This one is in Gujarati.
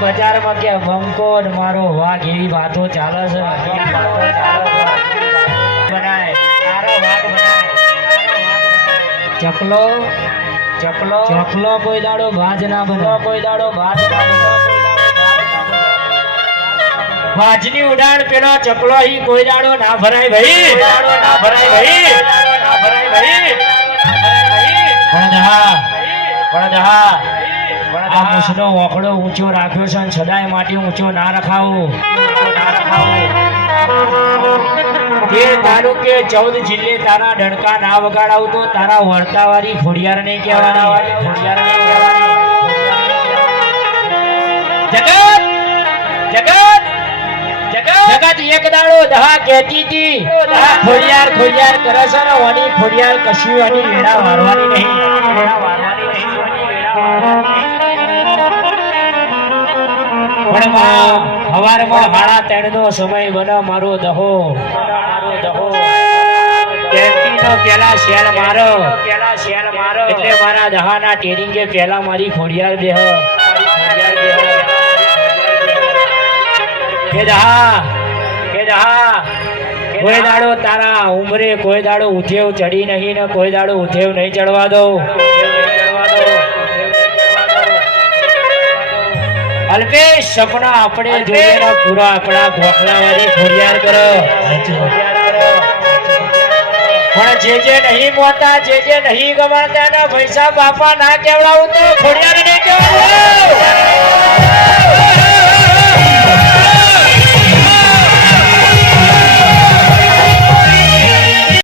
બજારમાં કે બંકો ને મારો વાઘ એવી વાતો ચાલે છે બનાય તારો વાઘ બનાય ચકલો ચકલો ચકલો કોઈ દાડો ભાજ ના બનો કોઈ દાડો ભાજ ના બનો વાજની ઉડાણ પેલો ચકલો હી કોઈ દાડો ના ભરાય ભાઈ ના ભરાય ભાઈ ના ભરાય ભાઈ વણદહા આ મૂછનો ઓકળો ઊંચો રાખ્યો છે અને સદાય માટે ઊંચો ના રખાવો તે તારું કે 14 જિલ્લે તારા ડણકા ના વગાડાવું તો તારા વર્તાવાળી ખોડિયાર નહીં કહેવાના જગત જગત જગત એક દાડો દહા કહેતી હતી ખોડિયાર ખોડિયાર કરે છે ને ઓની ખોડિયાર કશું ઓની વેડા વારવાની નહીં પણ હવારમાં 3:30 નો સમય બનો મારો દહો કેન્ટીનો પેલા શેલ મારો એટલે મારા દહાના ટેરિંગે પેલા મારી ખોડિયાર દેહ કે દહા કોઈ દાડો તારા ઉમરે કોઈ દાડો ઉઠેવ ચડી નહીં ને કોઈ દાડો ઉઠેવ નહીં ચડવા દો અલ્પેશ સપના આપણે જોઈએ પૂરા આપણા ગોખલાવાળી ખોડિયાર કરો પણ જે નહીં મોતા જે નહીં ગમાતા ના પૈસા બાપા ના કેવડાવું તો ખોડિયાર નહીં કહેવાનું